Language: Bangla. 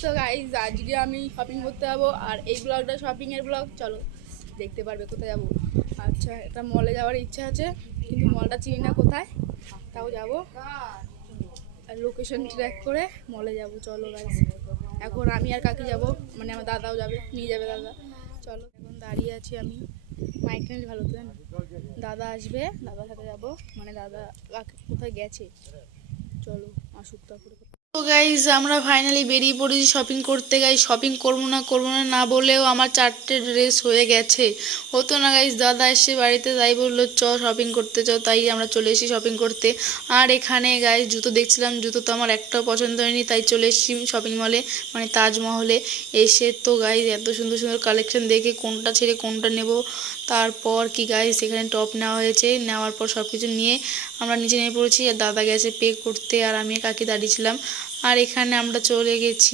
সো গাইজ আজকে আমি শপিং করতে যাবো আর এই ব্লগটা শপিংয়ের ব্লগ। চলো দেখতে পারবে কোথায় যাবো। আচ্ছা, এটা মলে যাওয়ার ইচ্ছা আছে কিন্তু মলটা চিনি না কোথায়, তাও যাবো। আর লোকেশন ট্র্যাক করে মলে যাবো। চলো গাইজ, এখন আমি আর কাকি যাবো, মানে আমার দাদাও যাবে, নিয়ে যাবে দাদা। চলো, এখন দাঁড়িয়ে আছি আমি। মাইক নেই ভালো তো, দাদা আসবে, দাদার সাথে যাবো, মানে দাদা কাকি কোথায় গেছে। চলো আসুক তারপরে। তো গাইজ আমরা ফাইনালি বেরিয়ে পড়েছি শপিং করতে। গাইজ শপিং করবো না না বলেও আমার 4টে ড্রেস হয়ে গেছে। হতো না গাইজ, দাদা এসে বাড়িতে তাই বললো চ শপিং করতে, চ, তাই আমরা চলে এসেছি শপিং করতে। আর এখানে গাইজ জুতো দেখছিলাম, জুতো তো আমার একটাও পছন্দ হয়নি, তাই চলে এসেছি শপিং মলে, মানে তাজমহলে। এসে তো গাইজ এত সুন্দর সুন্দর কালেকশন দেখে কোনটা ছেড়ে কোনটা নেব। তারপর কি গাইজ সেখানে টপ নেওয়া হয়েছে, নেওয়ার পর সব কিছু নিয়ে আমরা নিচে নেমে পড়েছি। আর দাদা গেছে পে করতে, আর আমি কাকি দাঁড়িয়েছিলাম। আর এখানে আমরা চলে গেছি।